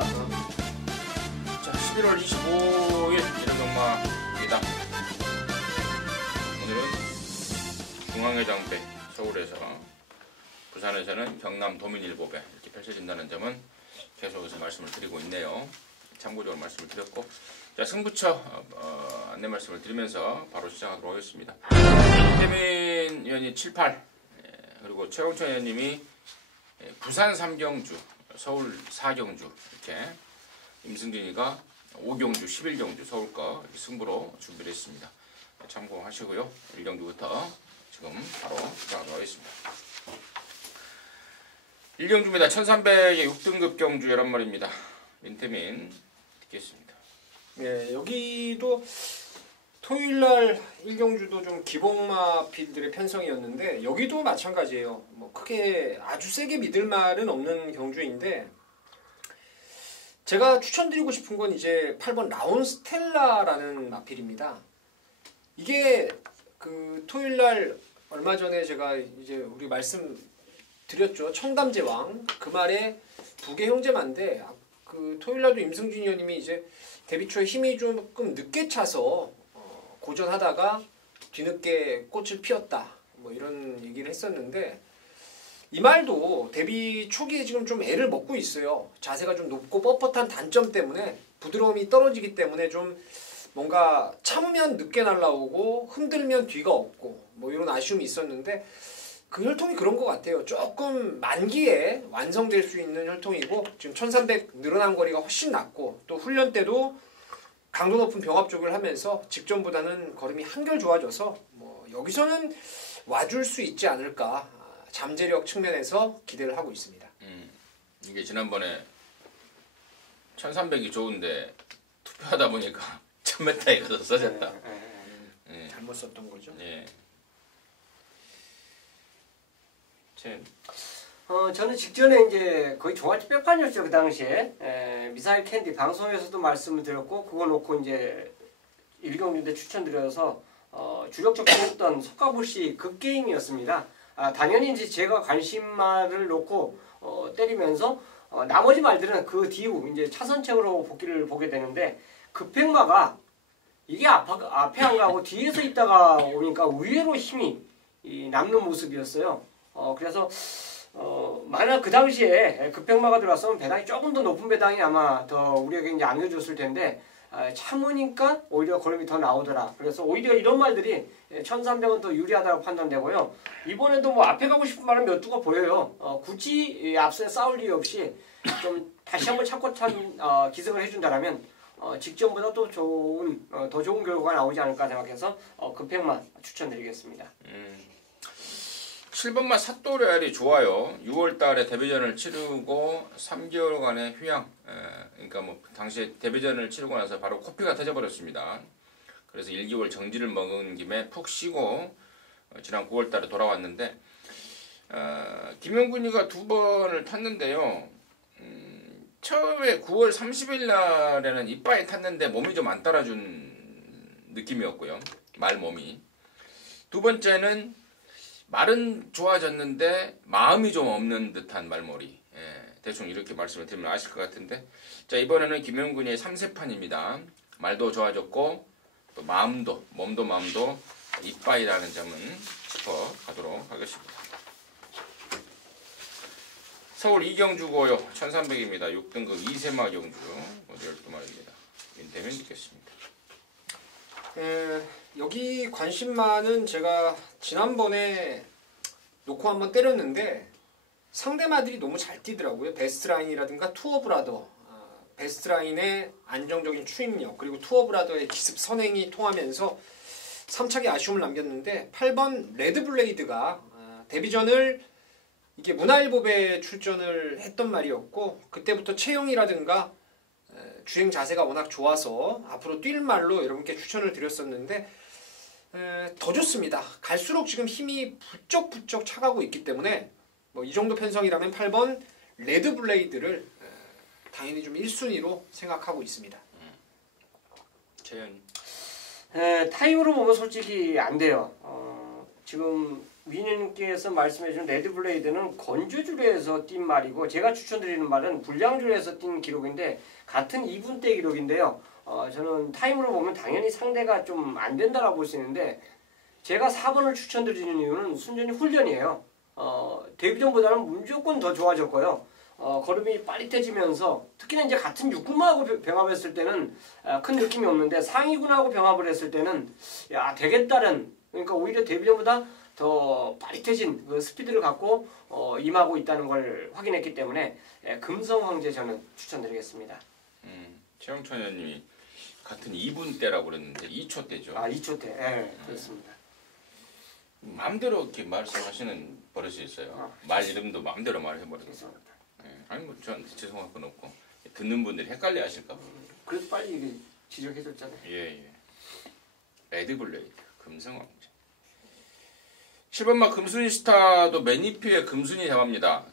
자, 11월 25일 일요병마입니다. 오늘은 중앙회장배 서울에서 부산에서는 경남 도민일보배 이렇게 펼쳐진다는 점은 계속해서 말씀을 드리고 있네요. 참고적으로 말씀을 드렸고, 자, 승부처 안내 말씀을 드리면서 바로 시작하도록 하겠습니다. 이태민 의원이 7, 8, 그리고 최홍천 의원님이 부산 3경주, 서울 4경주, 이렇게 임승진이가 5경주, 11경주 서울 거 승부로 준비를 했습니다. 참고하시고요. 1경주부터 지금 바로 시작하도록 하겠습니다. 1경주입니다. 1300의 6등급 경주 11마리입니다. 민태민 듣겠습니다. 네, 여기도 토요일날 1경주도 좀 기복마 필들의 편성이었는데 여기도 마찬가지예요. 뭐 크게 아주 세게 믿을 말은 없는 경주인데 제가 추천드리고 싶은 건 이제 8번 라온 스텔라라는 마필입니다. 이게 그 토요일날 얼마 전에 제가 이제 우리 말씀드렸죠. 청담제왕 그 말에 부계 형제만데 그 토요일날도 임승준 의원님이 이제 데뷔 초에 힘이 조금 늦게 차서 고전하다가 뒤늦게 꽃을 피웠다 뭐 이런 얘기를 했었는데 이 말도 데뷔 초기에 지금 좀 애를 먹고 있어요. 자세가 좀 높고 뻣뻣한 단점 때문에 부드러움이 떨어지기 때문에 좀 뭔가 참으면 늦게 날라오고 흔들면 뒤가 없고 뭐 이런 아쉬움이 있었는데 그 혈통이 그런 것 같아요. 조금 만기에 완성될 수 있는 혈통이고 지금 1300 늘어난 거리가 훨씬 낮고 또 훈련 때도 강도 높은 병합족을 하면서 직전보다는 걸음이 한결 좋아져서 뭐 여기서는 와줄 수 있지 않을까 잠재력 측면에서 기대를 하고 있습니다. 이게 지난번에 1300이 좋은데 투표하다 보니까 1000m에 가서 써졌다. 네. 잘못 썼던 거죠. 예. 저는 직전에 이제 거의 종아리 뼈판이었죠. 그 당시에 미사일 캔디 방송에서도 말씀을 드렸고 그거 놓고 이제 1경주인데 추천드려서 주력적으로 했던 석가보시 그 게임이었습니다. 당연히 이제 제가 관심말을 놓고 때리면서 나머지 말들은 그 뒤후 이제 차선책으로 복귀를 보게 되는데 급행마가 이게 앞에 안 가고 뒤에서 있다가 오니까 의외로 힘이 남는 모습이었어요. 그래서 만약 그 당시에 급행마가 들어왔으면 배당이 조금 더 높은 배당이 아마 더 우리에게 이제 안겨줬을 텐데 참으니까 오히려 걸음이 더 나오더라. 그래서 오히려 이런 말들이 1300은 더 유리하다고 판단되고요. 이번에도 뭐 앞에 가고 싶은 말은 몇 두가 보여요. 굳이 앞서 싸울 이유 없이 좀 다시 한번 찾고 기승을 해준다라면 직전보다 또 더 좋은 결과가 나오지 않을까 생각해서 급행마 추천드리겠습니다. 7번마 삿도레알이 좋아요. 6월달에 데뷔전을 치르고 3개월간의 휴양, 그러니까 뭐 당시에 데뷔전을 치르고 나서 바로 코피가 터져버렸습니다. 그래서 1개월 정지를 먹은 김에 푹 쉬고 지난 9월달에 돌아왔는데 김영군이가 2번을 탔는데요. 처음에 9월 30일 날에는 이빠이 탔는데 몸이 좀 안 따라준 느낌이었고요. 말 몸이. 두 번째는 말은 좋아졌는데 마음이 좀 없는 듯한 말머리. 대충 이렇게 말씀을 드리면 아실 것 같은데, 자, 이번에는 김영군의 3세판입니다. 말도 좋아졌고 또 몸도 마음도 이빠이라는 점은 짚어가도록 하겠습니다. 서울 2경주고요. 1300입니다. 6등급 2세마 경주 모델 12마리입니다. 민태민 듣겠습니다. 여기 관심마는 제가 지난번에 놓고 한번 때렸는데 상대마들이 너무 잘 뛰더라고요. 베스트라인이라든가 투어브라더, 베스트라인의 안정적인 추임력 그리고 투어브라더의 기습 선행이 통하면서 3차기 아쉬움을 남겼는데 8번 레드블레이드가 데뷔전을 이게 문화일보배 출전을 했던 말이었고 그때부터 체형이라든가 주행 자세가 워낙 좋아서 앞으로 뛸 말로 여러분께 추천을 드렸었는데 더 좋습니다. 갈수록 지금 힘이 부쩍부쩍 차가고 있기 때문에 뭐 이 정도 편성이라면 8번 레드블레이드를 당연히 좀 1순위로 생각하고 있습니다. 재현. 타임으로 보면 솔직히 안 돼요. 지금 위님께서 말씀해준 레드블레이드는 건조줄에서 뛴 말이고 제가 추천드리는 말은 불량줄에서 뛴 기록인데 같은 2분대 기록인데요. 저는 타임으로 보면 당연히 상대가 좀 안 된다라고 볼 수 있는데 제가 4번을 추천드리는 이유는 순전히 훈련이에요. 데뷔전보다는 무조건 더 좋아졌고요. 걸음이 빠릿해지면서 특히나 이제 같은 6군하고 병합했을 때는 큰 느낌이 없는데 상위군하고 병합을 했을 때는 야 되겠다는 그러니까 오히려 데뷔전보다 더 빠릿해진 그 스피드를 갖고 임하고 있다는 걸 확인했기 때문에 금성 황제 저는 추천드리겠습니다. 최영찬 의원님이 같은 2분 때라고 그랬는데 2초 때죠. 2초 때. 네, 그렇습니다. 마음대로 이렇게 말씀하시는 버릇이 있어요. 말 이름도 마음대로 말해버리고. 아니 뭐 전 죄송할 건 없고 듣는 분들이 헷갈려 하실까 봐. 그래도 빨리 이게 지적해줬잖아요. 예. 레드블레이드 금성왕자. 7번마 금순이 스타도 매니피의 금순이 잡합니다.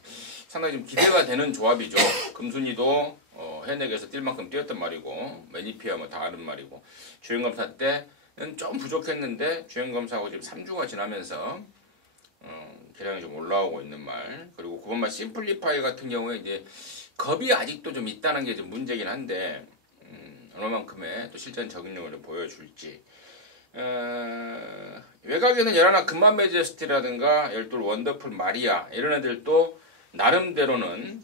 상당히 좀 기대가 되는 조합이죠. 금순이도 해넥에서 뛸 만큼 뛰었단 말이고 매니피와 뭐 다 아는 말이고 주행검사 때는 좀 부족했는데 주행검사하고 지금 3주가 지나면서 계량이 좀 올라오고 있는 말. 그리고 9번마 심플리파이 같은 경우에 이제 겁이 아직도 좀 있다는 게 좀 문제긴 한데 얼마만큼의 또 실전 적응력을 좀 보여줄지. 외곽에는 11 금만 메제스티라든가 12 원더풀 마리아 이런 애들도 나름대로는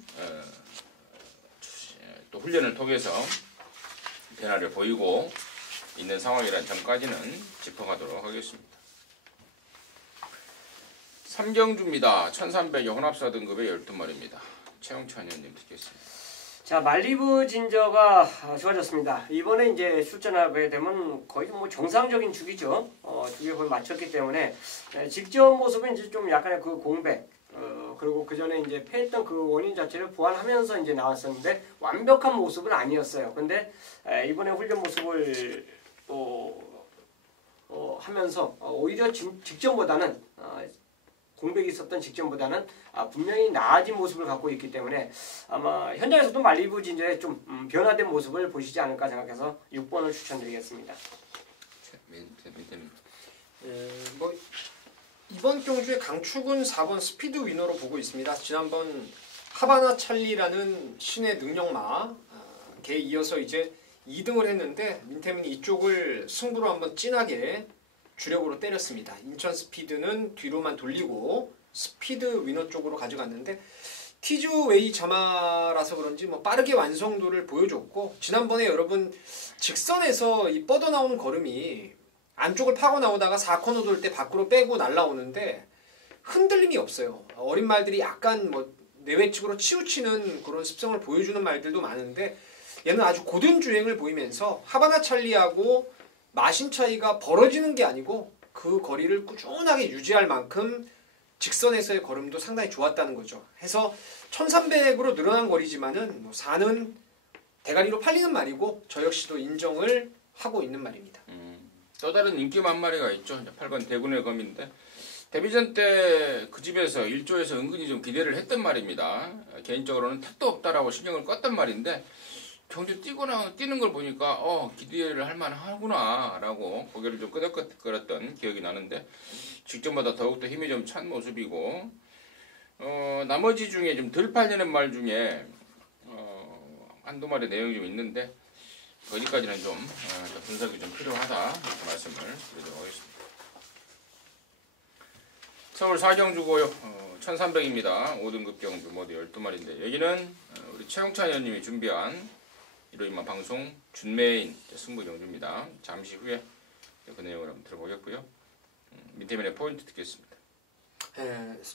또 훈련을 통해서 변화를 보이고 있는 상황이라는 점까지는 짚어가도록 하겠습니다. 삼경주입니다. 1300의 혼합사 등급의 12마리입니다. 최영찬 의원님 듣겠습니다. 자, 말리부 진저가 좋아졌습니다. 이번에 이제 출전하게 되면 거의 뭐 정상적인 주기죠. 주기에 거의 맞췄기 때문에 직전 모습은 이제 좀 약간의 그 공백 그리고 그 전에 이제 패했던 그 원인 자체를 보완하면서 이제 나왔었는데 완벽한 모습은 아니었어요. 근데 이번에 훈련 모습을 하면서 오히려 직전보다는 공백이 있었던 직전보다는 분명히 나아진 모습을 갖고 있기 때문에 아마 현장에서도 말리부 진저의 좀 변화된 모습을 보시지 않을까 생각해서 6번을 추천드리겠습니다. 뭐 이번 경주의 강축은 4번 스피드 위너로 보고 있습니다. 지난번 하바나 찰리라는 신의 능력마 걔에 이어서 이제 2등을 했는데 민태민이 이쪽을 승부로 한번 진하게 주력으로 때렸습니다. 인천 스피드는 뒤로만 돌리고 스피드 위너 쪽으로 가져갔는데 티즈웨이 자마라서 그런지 뭐 빠르게 완성도를 보여줬고 지난번에 여러분 직선에서 이 뻗어나오는 걸음이 안쪽을 파고 나오다가 4코너 돌 때 밖으로 빼고 날라오는데 흔들림이 없어요. 어린 말들이 약간 뭐 내외측으로 치우치는 그런 습성을 보여주는 말들도 많은데 얘는 아주 고든 주행을 보이면서 하바나 찰리하고 마신 차이가 벌어지는 게 아니고 그 거리를 꾸준하게 유지할 만큼 직선에서의 걸음도 상당히 좋았다는 거죠. 해서 1300으로 늘어난 거리지만은 뭐 4는 대가리로 팔리는 말이고 저 역시도 인정을 하고 있는 말입니다. 또 다른 인기 만마리가 있죠. 8번 대군의 검인데 데뷔전 때 그 집에서 1조에서 은근히 좀 기대를 했단 말입니다. 개인적으로는 택도 없다라고 신경을 껐단 말인데 경주 뛰는 걸 보니까 기대를 할 만하구나 라고 고개를 좀 끄덕끄덕거렸던 기억이 나는데 직전보다 더욱더 힘이 좀 찬 모습이고 나머지 중에 좀 덜 팔리는 말 중에 한두 마리 내용이 좀 있는데 거기까지는 좀 분석이 좀 필요하다 이렇게 말씀을 드리도록 하겠습니다. 서울 사경주고요. 1300입니다. 5등급 경주 모두 12마리인데 여기는 우리 최영찬 의원님이 준비한 일요일만 방송 준메인 승부 경주입니다. 잠시 후에 그 내용을 한번 들어보겠고요. 민태민의 포인트 듣겠습니다.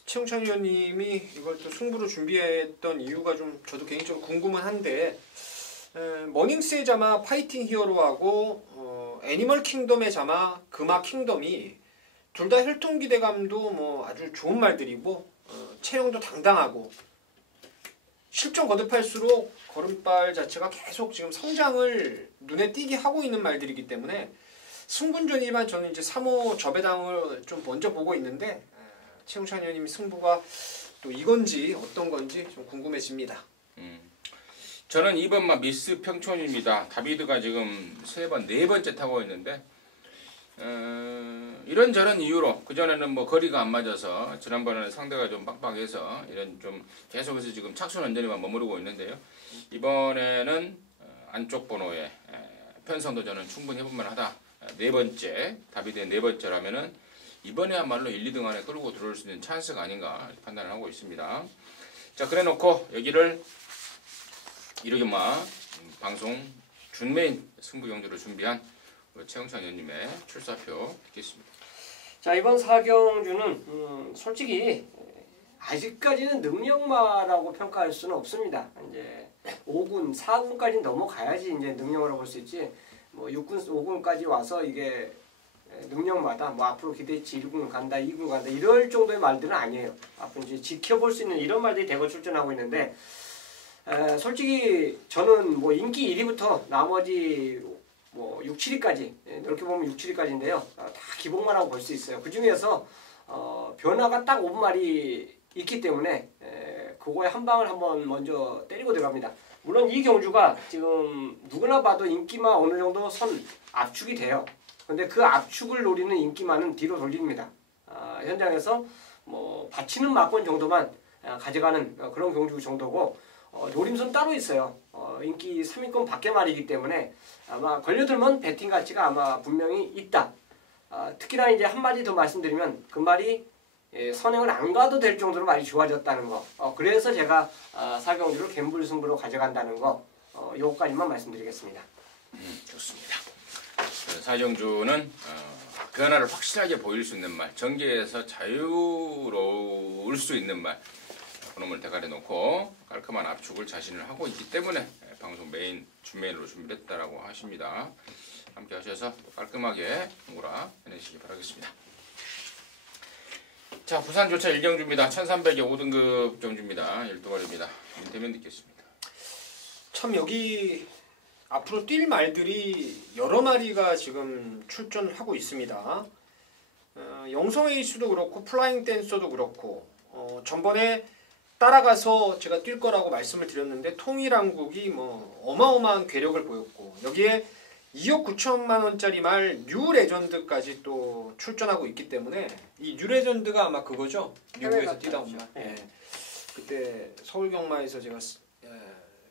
최영찬 의원님이 이걸 또 승부로 준비했던 이유가 좀 저도 개인적으로 궁금은 한데 머닝스의 자마 파이팅 히어로하고 애니멀 킹덤의 자마 금화 킹덤이 둘 다 혈통 기대감도 뭐 아주 좋은 말들이고 체형도 당당하고 실전 거듭할수록 걸음발 자체가 계속 지금 성장을 눈에 띄게 하고 있는 말들이기 때문에 승분전이지만 저는 이제 3호 저배당을 좀 먼저 보고 있는데 최영찬 의원님이 승부가 또 이건지 어떤 건지 좀 궁금해집니다. 저는 2번마 미스 평촌입니다. 다비드가 지금 3번, 4번째 타고 있는데 이런저런 이유로 그전에는 뭐 거리가 안 맞아서 지난번에는 상대가 좀 빡빡해서 이런 좀 계속해서 지금 착순 원전에만 머무르고 있는데요. 이번에는 안쪽 번호에 편성도 저는 충분히 해볼만 하다. 네 번째 답이 된 네 번째라면은 이번에야말로 1, 2등 안에 끌고 들어올 수 있는 찬스가 아닌가 이렇게 판단을 하고 있습니다. 자, 그래 놓고 여기를 이루기마 방송 준메인 승부 경주를 준비한 우리 최영찬 의원님의 출사표 듣겠습니다. 자, 이번 4경주는 솔직히 아직까지는 능력마라고 평가할 수는 없습니다. 이제 5군, 4군까지 넘어가야지 이제 능력마라고 볼 수 있지. 뭐 6군, 5군까지 와서 이게 능력마다 뭐 앞으로 기대치 1군 간다, 2군 간다 이럴 정도의 말들은 아니에요. 앞으로 이제 지켜볼 수 있는 이런 말들이 대거 출전하고 있는데 솔직히 저는 뭐 인기 1위부터 나머지 뭐 6, 7위까지 넓게 보면 6, 7위까지인데요. 다 기복마라고 볼 수 있어요. 그 중에서 변화가 딱 5마리 있기 때문에 그거에 한 방을 한번 먼저 때리고 들어갑니다. 물론 이 경주가 지금 누구나 봐도 인기마 어느 정도 선 압축이 돼요. 근데 그 압축을 노리는 인기마는 뒤로 돌립니다. 현장에서 뭐 받치는 막권 정도만 가져가는 그런 경주 정도고 노림선 따로 있어요. 인기 3위권 밖에 말이기 때문에 아마 걸려들면 배팅 가치가 아마 분명히 있다. 특히나 이제 한 마디 더 말씀드리면 그 말이 선행을 안 가도 될 정도로 많이 좋아졌다는 거. 그래서 제가 4경주를 갬블 승부로 가져간다는 거. 요거까지만 말씀드리겠습니다. 좋습니다. 4경주는 변화를 확실하게 보일 수 있는 말, 전개에서 자유로울 수 있는 말, 그놈을 대가리 놓고 깔끔한 압축을 자신을 하고 있기 때문에 방송 메인, 준메인으로 준비했다라고 하십니다. 함께 하셔서 깔끔하게 홍보라 해내시기 바라겠습니다. 자, 부산 조차 1경주입니다. 1300의 5등급 경주입니다. 12마리입니다. 인터뷰 듣겠습니다. 참 여기 앞으로 뛸 말들이 여러 마리가 지금 출전을 하고 있습니다. 영성 에이스도 그렇고 플라잉 댄서도 그렇고 전번에 따라가서 제가 뛸 거라고 말씀을 드렸는데 통일왕국이 뭐 어마어마한 괴력을 보였고 여기에 2억 9천만 원짜리 말 뉴 레전드까지 또 출전하고 있기 때문에 이 뉴 레전드가 아마 그거죠. 미국에서 뛰다 온 말. 예. 그때 서울 경마에서 제가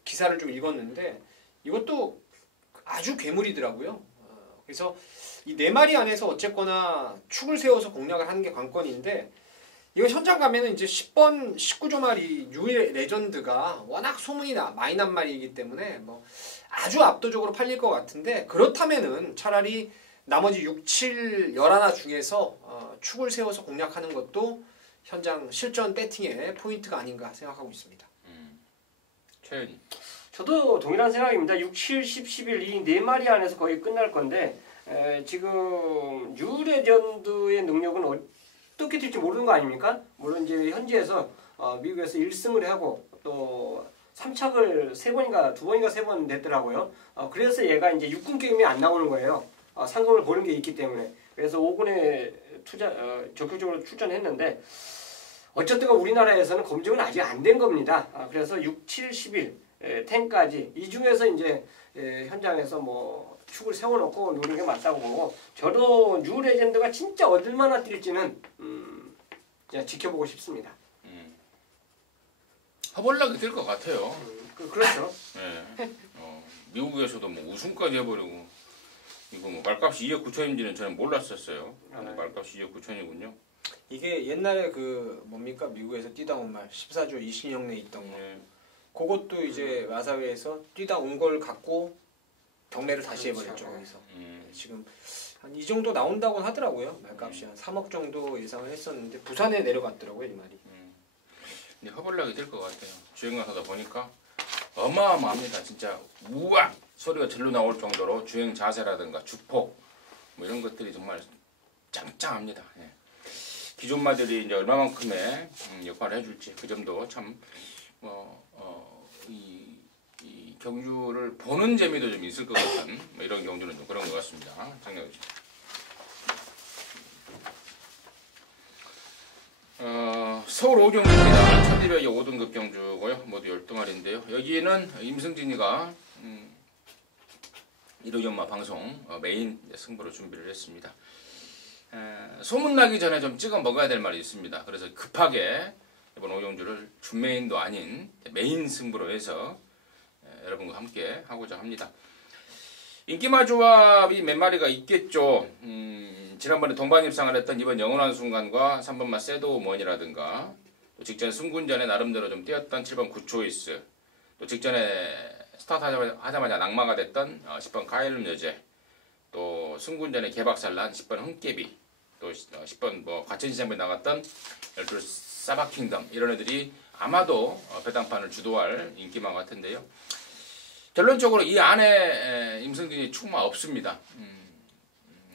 기사를 좀 읽었는데 이것도 아주 괴물이더라고요. 그래서 이 네 마리 안에서 어쨌거나 축을 세워서 공략을 하는 게 관건인데 이거 현장 가면은 이제 10번 19조 마리 뉴 레전드가 워낙 소문이 많이 난 말이기 때문에 뭐 아주 압도적으로 팔릴 것 같은데 그렇다면은 차라리 나머지 6, 7, 11 중에서 축을 세워서 공략하는 것도 현장 실전 배팅의 포인트가 아닌가 생각하고 있습니다. 최현이. 저도 동일한 생각입니다. 6, 7, 10, 11 이 네 마리 안에서 거의 끝날 건데 지금 뉴 레전드의 능력은 어떻게 될지 모르는 거 아닙니까? 물론 이제 현지에서 미국에서 1승을 하고 또 3착을 3번인가 2번인가 3번 냈더라고요. 그래서 얘가 이제 6군 게임이 안 나오는 거예요. 상금을 보는 게 있기 때문에. 그래서 5군에 적극적으로 출전했는데 어쨌든 우리나라에서는 검증은 아직 안 된 겁니다. 그래서 6, 7, 11, 10까지 이 중에서 이제 현장에서 뭐 축을 세워놓고 노는 게 맞다고 보고 저도 뉴 레전드가 진짜 얼마나 뛸지는 그냥 지켜보고 싶습니다. 허벌나게 될 것 같아요. 그렇죠. 네. 미국에서도 뭐 우승까지 해버리고 이거 뭐 말값이 2억 9천인지는 저는 몰랐었어요. 근데 말값이 2억 9천이군요. 이게 옛날에 그 뭡니까 미국에서 뛰다 온 말 14조 이신영 내 있던 거. 그것도 이제 마사회에서 뛰다 온 걸 갖고 경매를 다시 해버렸죠. 거기서. 지금 한 이 정도 나온다고 하더라고요. 말값이 한 3억 정도 예상을 했었는데 부산에 내려갔더라고요 이 말이. 근데 허벌나게 될 것 같아요. 주행을 하다 보니까 어마어마합니다. 진짜 우악 소리가 절로 나올 정도로 주행 자세라든가 주폭 뭐 이런 것들이 정말 짱짱합니다. 예. 기존 마들이 이제 얼마만큼의 역할을 해줄지 그 점도 참 이 경주를 보는 재미도 좀 있을 것 같은 뭐 이런 경주는 좀 그런 것 같습니다. 장려해 주십시오. 서울 5경주입니다. 1200의 5등급 경주고요. 모두 12마리인데요. 여기는 임승진이가 1호 경마 방송 메인 승부로 준비를 했습니다. 소문나기 전에 좀 찍어 먹어야 될 말이 있습니다. 그래서 급하게 이번 오경주를 준메인도 아닌 메인 승부로 해서 여러분과 함께 하고자 합니다. 인기마조합이 몇 마리가 있겠죠. 지난번에 동반 입상을 했던 이번 영원한 순간과 3번마 셋오먼이라든가 또 직전 승군전에 나름대로 좀 뛰었던 7번 굿초이스, 또 직전에 스타트 하자마자 낙마가 됐던 10번 가일름 여제, 또 승군전에 개박살난 10번 흥깨비, 또 10번 뭐 과천시장에 나갔던 12 사바킹덤, 이런 애들이 아마도 배당판을 주도할 인기마 같은데요. 결론적으로 이 안에 임승진이 충마 없습니다.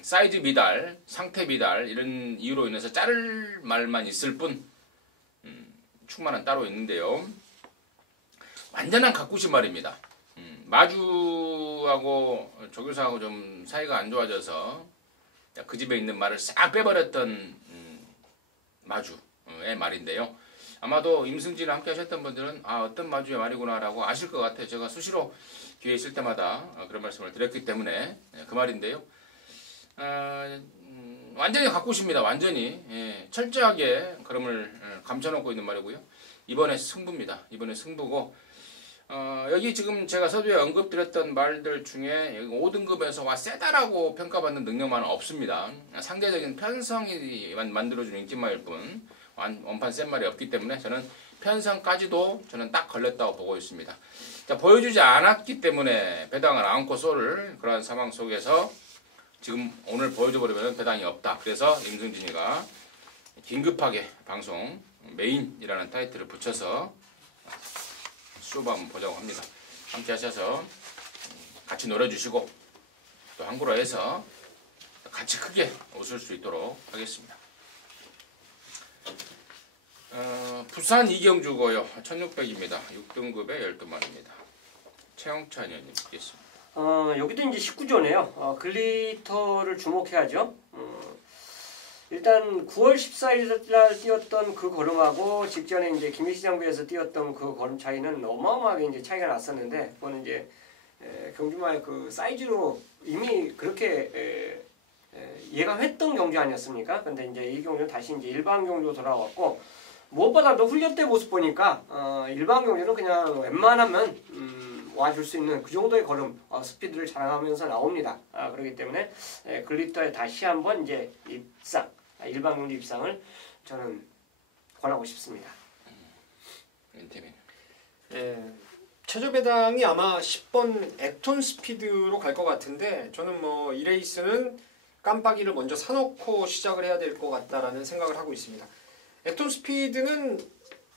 사이즈 미달, 상태 미달 이런 이유로 인해서 자를 말만 있을 뿐 충마는 따로 있는데요. 완전한 가꾸신 말입니다. 마주하고 조교사하고 좀 사이가 안 좋아져서 그 집에 있는 말을 싹 빼버렸던 마주의 말인데요. 아마도 임승진을 함께 하셨던 분들은 어떤 마주의 말이구나라고 아실 것 같아요. 제가 수시로 기회 있을 때마다 그런 말씀을 드렸기 때문에 그 말인데요. 완전히 가꾸십니다. 완전히 철저하게 걸음을 감춰놓고 있는 말이고요. 이번에 승부입니다. 이번에 승부고 여기 지금 제가 서두에 언급드렸던 말들 중에 여기 5등급에서 와 세다라고 평가받는 능력만은 없습니다. 상대적인 편성이 만들어주는 인기마일 뿐 원판 센 말이 없기 때문에 저는 편성까지도 저는 딱 걸렸다고 보고 있습니다. 자, 보여주지 않았기 때문에 배당을 안고 쏠 그러한 상황 속에서 지금 오늘 보여줘버리면 배당이 없다. 그래서 임승진이가 긴급하게 방송 메인이라는 타이틀을 붙여서 수업 한번 보자고 합니다. 함께 하셔서 같이 놀아주시고 또 함부로 해서 같이 크게 웃을 수 있도록 하겠습니다. 부산 이경주고요. 1600입니다. 6등급의 12마리입니다. 최영찬 의원님 듣겠습니다. 여기도 이제 19조네요. 글리터를 주목해야죠. 일단 9월 14일 날 뛰었던 그 걸음하고 직전에 이제 김해시장부에서 뛰었던 그 걸음 차이는 어마어마하게 이제 차이가 났었는데, 그거는 이제 경주마의 그 사이즈로 이미 그렇게 예감했던 경주 아니었습니까? 근데 이제 이 경주는 다시 이제 일반 경주로 돌아왔고, 무엇보다도 훈련 때 모습 보니까 일반 경주는 그냥 웬만하면 와줄 수 있는 그 정도의 걸음 스피드를 자랑하면서 나옵니다. 그렇기 때문에 글리터에 다시 한번 이제 입상, 일반 경주 입상을 저는 권하고 싶습니다. 최저 배당이 아마 10번 액톤 스피드로 갈 것 같은데, 저는 뭐 이 레이스는 깜빡이를 먼저 사놓고 시작을 해야 될 것 같다라는 생각을 하고 있습니다. 액톤 스피드는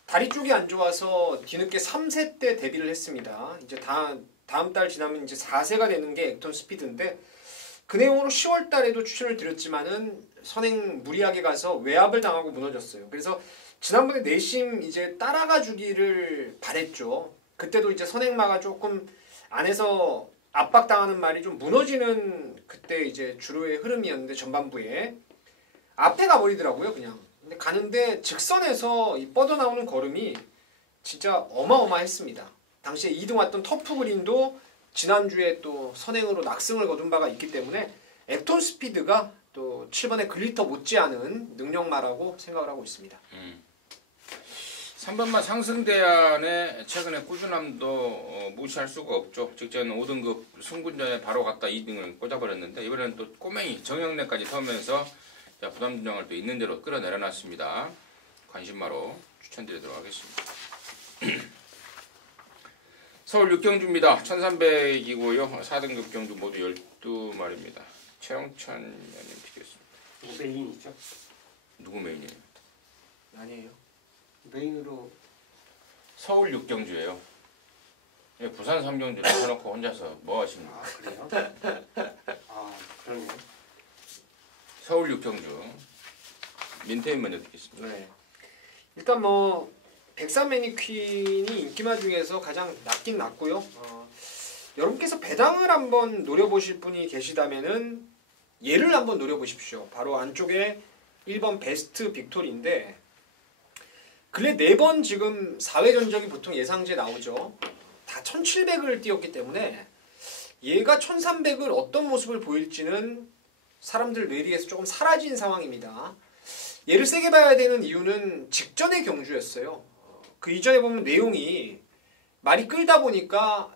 다리 쪽이 안 좋아서 뒤늦게 3세 때 데뷔를 했습니다. 이제 다음 달 지나면 이제 4세가 되는 게 액톤 스피드인데, 그 내용으로 10월 달에도 추천을 드렸지만은 선행 무리하게 가서 외압을 당하고 무너졌어요. 그래서 지난번에 내심 이제 따라가 주기를 바랬죠. 그때도 이제 선행마가 조금 안에서 압박당하는 말이 좀 무너지는 그때 이제 주로의 흐름이었는데, 전반부에 앞에 가버리더라고요, 그냥. 근데 가는데 직선에서 이 뻗어나오는 걸음이 진짜 어마어마했습니다. 당시에 2등 왔던 터프 그린도 지난주에 또 선행으로 낙승을 거둔 바가 있기 때문에 액톤 스피드가 또 7번의 글리터 못지않은 능력마라고 생각을 하고 있습니다. 3번마 상승대안의 최근의 꾸준함도 무시할 수가 없죠. 직전 5등급 승군전에 바로 갔다 2등을 꽂아버렸는데, 이번에는 또 꼬맹이 정형래까지 서면서 부담 분량을 또 있는 대로 끌어내려놨습니다. 관심마로 추천드리도록 하겠습니다. 서울 6경주입니다. 1300이고요. 4등급 경주 모두 12마리입니다. 최영찬 의원님 드리겠습니다. 메인이죠. 누구 메인이에요? 아니에요. 메인으로 서울 6경주예요. 부산 3경주를 쳐놓고 혼자서 뭐 하십니까? 그래요? 그러네요. 서울 6경주 민태인 먼저 듣겠습니다. 네. 일단 뭐 백산 매니퀸이 인기마 중에서 가장 낮긴 낮고요. 여러분께서 배당을 한번 노려보실 분이 계시다면은 얘를 한번 노려보십시오. 바로 안쪽에 1번 베스트 빅토리인데, 근래 4번 지금 4회 전적이 보통 예상지에 나오죠. 다 1700을 뛰었기 때문에 얘가 1300을 어떤 모습을 보일지는 사람들 뇌리에서 조금 사라진 상황입니다. 얘를 세게 봐야 되는 이유는 직전의 경주였어요. 그 이전에 보면 내용이 말이 끌다 보니까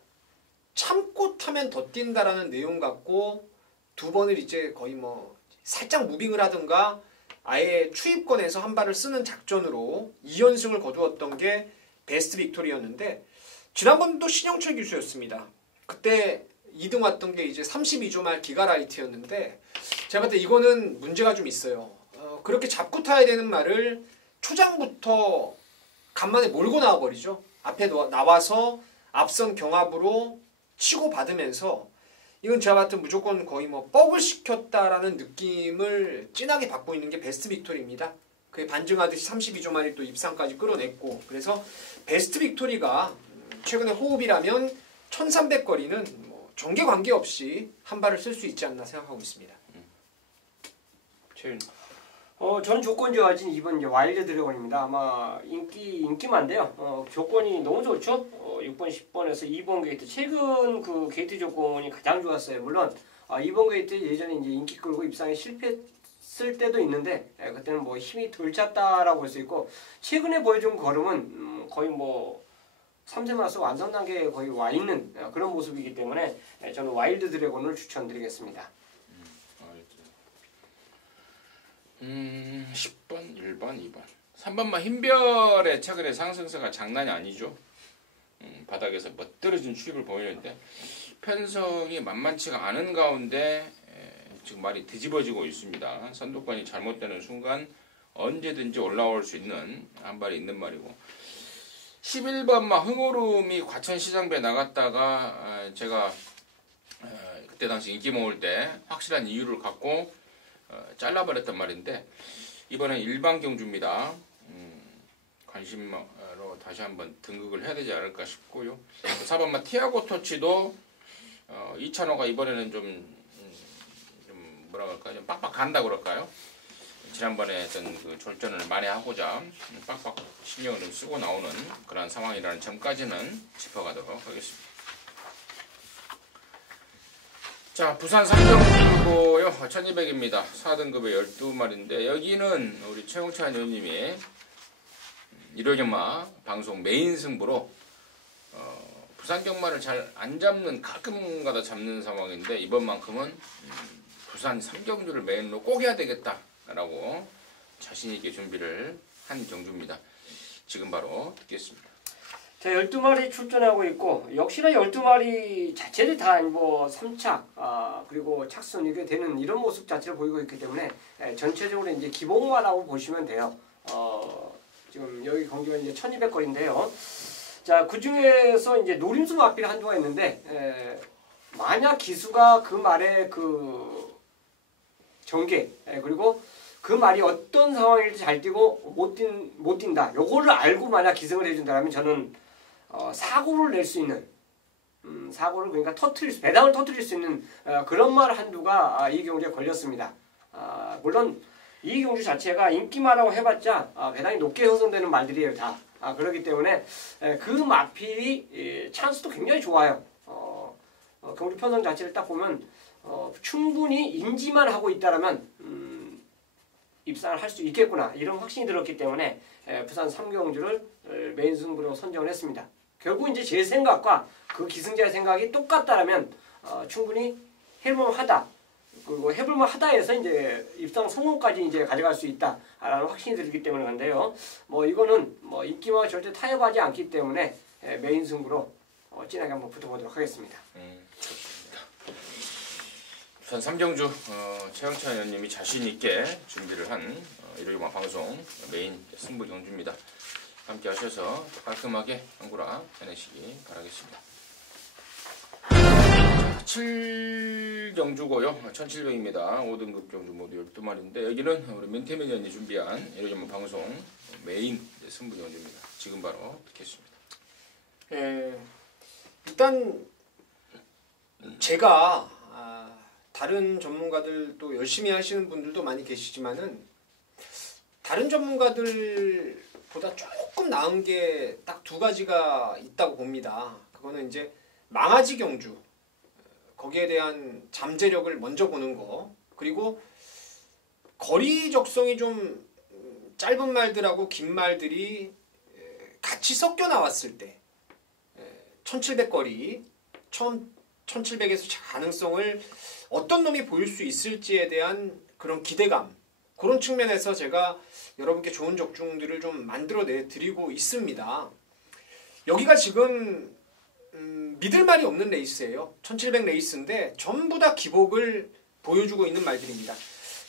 참고 타면 더 뛴다라는 내용 같고 두 번을 이제 거의 뭐 살짝 무빙을 하든가 아예 추입권에서 한 발을 쓰는 작전으로 2연승을 거두었던 게 베스트 빅토리였는데 지난번도 신영철 기수였습니다. 그때 2등 왔던 게 이제 32조 말 기가라이트였는데 제가 봤을 때 이거는 문제가 좀 있어요. 그렇게 잡고 타야 되는 말을 초장부터 간만에 몰고 나와버리죠. 앞에 나와서 앞선 경합으로 치고 받으면서 이건 제가 봤을 때 무조건 거의 뭐 뻑을 시켰다라는 느낌을 진하게 받고 있는 게 베스트 빅토리입니다. 그게 반증하듯이 32조 만에 또 입상까지 끌어냈고 그래서 베스트 빅토리가 최근에 호흡이라면 1300거리는 뭐 전개 관계없이 한 발을 쓸 수 있지 않나 생각하고 있습니다. 최윤. 전 조건이 좋아진 이번 이제 와일드 드래곤입니다. 아마 인기만데요. 조건이 너무 좋죠. 6번, 10번에서 2번 게이트 최근 그 게이트 조건이 가장 좋았어요. 물론 2번 게이트 예전에 이제 인기 끌고 입상에 실패했을 때도 있는데 그때는 뭐 힘이 덜 찼다라고 볼 수 있고 최근에 보여준 걸음은 거의 뭐 3세 마스 완성 단계에 거의 와 있는 그런 모습이기 때문에 저는 와일드 드래곤을 추천드리겠습니다. 10번, 1번, 2번. 3번만 흰별의 최근의 상승세가 장난이 아니죠. 바닥에서 멋들어진 추입을 보이는데 편성이 만만치가 않은 가운데 지금 말이 뒤집어지고 있습니다. 선두권이 잘못되는 순간 언제든지 올라올 수 있는 한 발이 있는 말이고 11번만 흥오름이 과천시장배에 나갔다가 제가 그때 당시 인기 모을 때 확실한 이유를 갖고 잘라버렸단 말인데 이번엔 일반 경주입니다. 관심으로 다시 한번 등극을 해야 되지 않을까 싶고요. 4번만 티아고 터치도 이찬호가 이번에는 좀 뭐라 그럴까요? 좀 빡빡 간다 그럴까요? 지난번에 어떤 그 졸전을 만회하고자 빡빡 신경을 좀 쓰고 나오는 그런 상황이라는 점까지는 짚어가도록 하겠습니다. 자, 부산 삼경주고요. 1200입니다. 4등급의 12마리인데 여기는 우리 최홍찬 의원님이 일요경마 방송 메인 승부로 부산 경마를 잘 안 잡는 가끔가다 잡는 상황인데 이번만큼은 부산 삼경주를 메인으로 꼭 해야 되겠다라고 자신있게 준비를 한 경주입니다. 지금 바로 듣겠습니다. 자, 12마리 출전하고 있고 역시나 12마리 자체를 다 뭐 3착 그리고 착순이게 되는 이런 모습 자체를 보이고 있기 때문에 전체적으로 이제 기복마라고 보시면 돼요. 지금 여기 경기가 이제 1200거리인데요. 자, 그 중에서 이제 노림수 마필 한두가 있는데 만약 기수가 그 말의 그 전개 그리고 그 말이 어떤 상황일지 잘 뛰고 못 뛴다. 요거를 알고 만약 기승을 해준다면 저는 사고를 낼 수 있는 사고를 그러니까 배당을 터뜨릴 수 있는 그런 말 한두가 이 경주에 걸렸습니다. 물론 이 경주 자체가 인기마라고 해봤자 배당이 높게 형성되는 말들이에요 다. 그렇기 때문에 그 마필이 찬스도 굉장히 좋아요. 경주 편성 자체를 딱 보면 충분히 인지만 하고 있다라면 입상을 할 수 있겠구나 이런 확신이 들었기 때문에 부산 3경주를 메인 승부로 선정을 했습니다. 결국 이제 제 생각과 그 기승자의 생각이 똑같다라면 충분히 해볼만하다. 그리고 해볼만하다에서 이제 입상 성공까지 이제 가져갈 수 있다라는 확신이 들기 때문에 그런데요. 뭐 이거는 뭐 인기와 절대 타협하지 않기 때문에 메인 승부로 진하게 한번 붙어보도록 하겠습니다. 좋습니다. 부산 삼경주 최영찬 의원님이 자신 있게 준비를 한 일요일마 방송 메인 승부 경주입니다. 함께 하셔서 깔끔하게 한구라 해내시기 바라겠습니다. 7경주고요. 1700입니다. 5등급 경주 모두 12마리인데 여기는 우리 민태민 의원이 준비한 일요일마 방송 메인 승부 경주입니다. 지금 바로 듣겠습니다. 일단 제가 다른 전문가들도 열심히 하시는 분들도 많이 계시지만은 다른 전문가들보다 조금 나은 게 딱 두 가지가 있다고 봅니다. 그거는 이제 망아지 경주 거기에 대한 잠재력을 먼저 보는 거 그리고 거리 적성이 좀 짧은 말들하고 긴 말들이 같이 섞여 나왔을 때 1700거리 처음 1700에서 가능성을 어떤 놈이 보일 수 있을지에 대한 그런 기대감, 그런 측면에서 제가 여러분께 좋은 적중들을 좀 만들어내 드리고 있습니다. 여기가 지금 믿을 말이 없는 레이스예요. 1700 레이스인데 전부 다 기복을 보여주고 있는 말들입니다.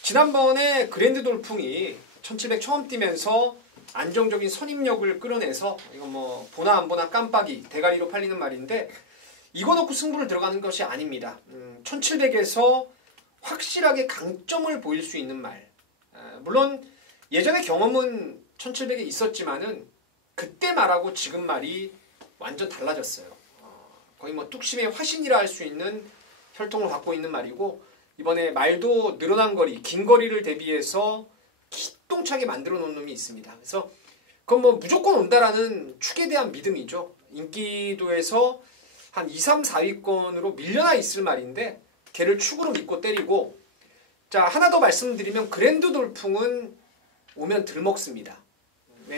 지난번에 그랜드 돌풍이 1700 처음 뛰면서 안정적인 선입력을 끌어내서 이거 뭐 보나 안 보나 깜빡이 대가리로 팔리는 말인데 이거 놓고 승부를 들어가는 것이 아닙니다. 1700에서 확실하게 강점을 보일 수 있는 말. 물론 예전의 경험은 1700에 있었지만은 그때 말하고 지금 말이 완전 달라졌어요. 거의 뭐 뚝심의 화신이라 할 수 있는 혈통을 갖고 있는 말이고 이번에 말도 늘어난 거리, 긴 거리를 대비해서 기똥차게 만들어 놓은 놈이 있습니다. 그래서 그건 뭐 무조건 온다라는 축에 대한 믿음이죠. 인기도에서 한 2, 3, 4위권으로 밀려나 있을 말인데 걔를 축으로 믿고 때리고 자 하나 더 말씀드리면 그랜드 돌풍은 오면 들먹습니다.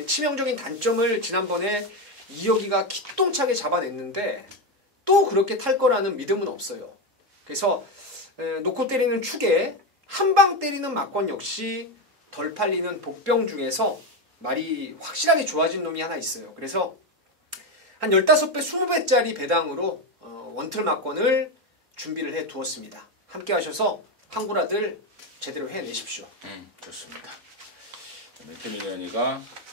치명적인 단점을 지난번에 이혁이가 기똥차게 잡아냈는데 또 그렇게 탈 거라는 믿음은 없어요. 그래서 놓고 때리는 축에 한 방 때리는 막권 역시 덜 팔리는 복병 중에서 말이 확실하게 좋아진 놈이 하나 있어요. 그래서 한 15배, 20배짜리 배당으로 원틀 막권을 준비를 해 두었습니다. 함께 하셔서 한구라들 제대로 해내십시오. 좋습니다.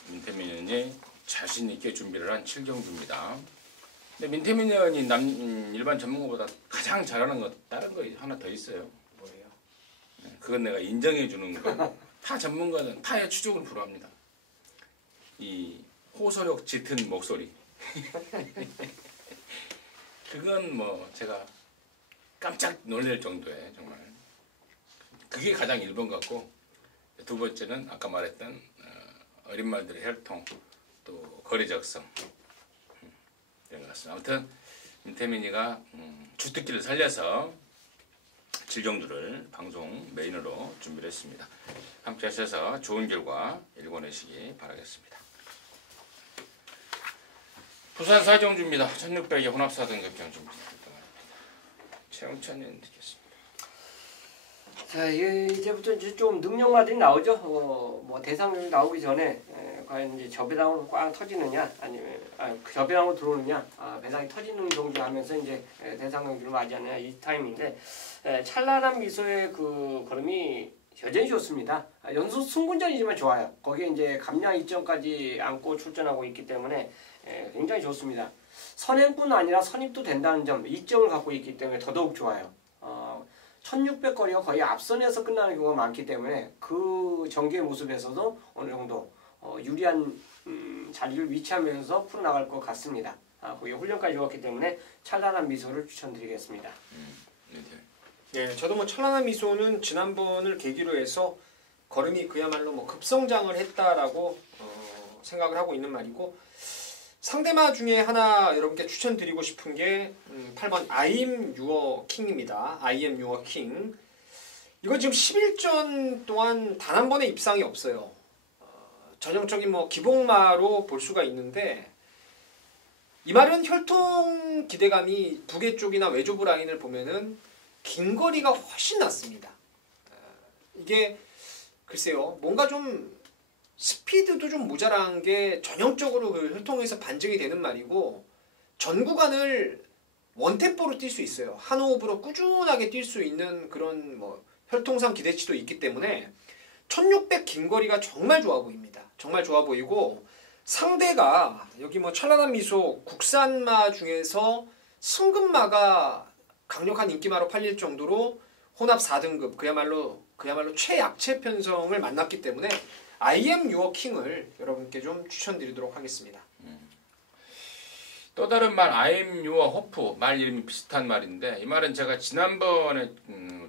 민태민현이 자신 있게 준비를 한 7경주입니다. 근데 민태민현이 일반 전문가보다 가장 잘하는 것 다른 거 하나 더 있어요. 뭐예요? 그건 내가 인정해 주는 거. 타 전문가는 타의 추종을 불허합니다. 이 호소력 짙은 목소리. 그건 뭐 제가 깜짝 놀랄 정도의 정말 그게 가장 1번 같고 두 번째는 아까 말했던 어린 말들의 혈통 또 거리 적성 이런 것 같습니다. 아무튼 민태민이가 주특기를 살려서 질경주를 방송 메인으로 준비를 했습니다. 함께 하셔서 좋은 결과 일궈내시기 바라겠습니다. 부산 사정주입니다. 1600의 혼합 4등급 경주입니다. 최영찬님 듣겠습니다. 자, 이제부터 이제 좀 능력마들이 나오죠. 뭐 대상력이 나오기 전에 과연 이제 저배당으로 꽝 터지느냐, 아니면 저배당으로 들어오느냐, 배당이 터지는 경주 하면서 이제 대상 경주를 맞이하느냐 이 타임인데 찬란한 미소의 그 걸음이 여전히 좋습니다. 연속 승군전이지만 좋아요. 거기에 이제 감량 2점까지 안고 출전하고 있기 때문에 굉장히 좋습니다. 선행뿐 아니라 선입도 된다는 점, 2점을 갖고 있기 때문에 더더욱 좋아요. 1600거리가 거의 앞선에서 끝나는 경우가 많기 때문에 그 전개의 모습에서도 어느 정도 유리한 자리를 위치하면서 풀어나갈 것 같습니다. 거기에 훈련까지 좋았기 때문에 찬란한 미소를 추천드리겠습니다. 네, 저도 뭐 찬란한 미소는 지난번을 계기로 해서 걸음이 그야말로 뭐 급성장을 했다라고 생각을 하고 있는 말이고 상대마 중에 하나 여러분께 추천드리고 싶은 게 8번 I am your king입니다. I am your king. 이거 지금 11전 동안 단 한 번의 입상이 없어요. 전형적인 뭐 기복마로 볼 수가 있는데 이 말은 혈통 기대감이 부계 쪽이나 외조부 라인을 보면은 긴 거리가 훨씬 낫습니다. 이게 글쎄요 뭔가 좀 스피드도 좀 모자란 게 전형적으로 그 혈통에서 반증이 되는 말이고 전 구간을 원템포로 뛸 수 있어요. 한 호흡으로 꾸준하게 뛸 수 있는 그런 뭐 혈통상 기대치도 있기 때문에 1600 긴 거리가 정말 좋아 보입니다. 정말 좋아 보이고 상대가 여기 뭐 찬란한 미소 국산마 중에서 승급마가 강력한 인기마로 팔릴 정도로 혼합 4등급 그야말로 최약체 편성을 만났기 때문에 I am your king을 여러분께 좀 추천드리도록 하겠습니다. 또 다른 말 I am your hope 말 이름이 비슷한 말인데 이 말은 제가 지난번에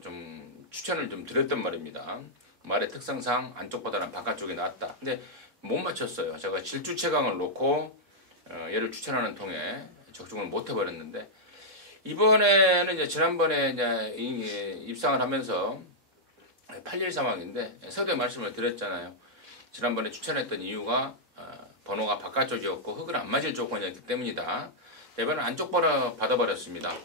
좀 추천을 좀 드렸던 말입니다. 말의 특성상 안쪽보다는 바깥쪽이 낫다. 근데 못 맞췄어요. 제가 질주 최강을 놓고 얘를 추천하는 통에 적중을 못 해버렸는데 이번에는 이제 지난번에 이제 입상을 하면서 팔릴 상황인데 서두에 말씀을 드렸잖아요. 지난번에 추천했던 이유가 번호가 바깥쪽이었고 흙은 안 맞을 조건이었기 때문이다. 이번에는 안쪽 받아버렸습니다.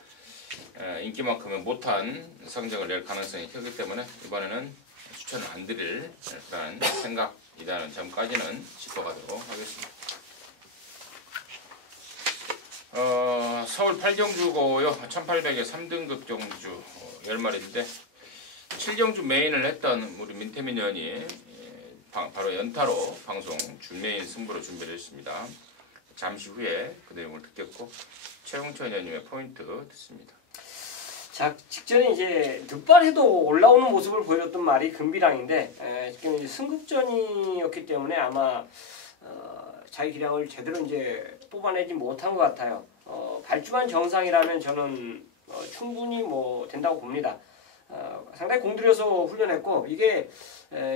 인기만큼은 못한 성적을 낼 가능성이 크기 때문에 이번에는 추천을 안 드릴 그런 생각이라는 점까지는 짚어가도록 하겠습니다. 서울 8경주고요. 1800에 3등급 경주 10마리인데 7경주 메인을 했던 우리 민태민 의원이 바로 연타로 방송 준메인 승부로 준비를 했습니다. 잠시 후에 그 내용을 듣겠고 최홍천 의원님의 포인트 듣습니다. 자, 직전에 이제 득발해도 올라오는 모습을 보여줬던 말이 금비랑인데 지금 이제 승급전이었기 때문에 아마 자기 기량을 제대로 이제 뽑아내지 못한 것 같아요. 발주만 정상이라면 저는 충분히 뭐 된다고 봅니다. 상당히 공들여서 훈련했고 이게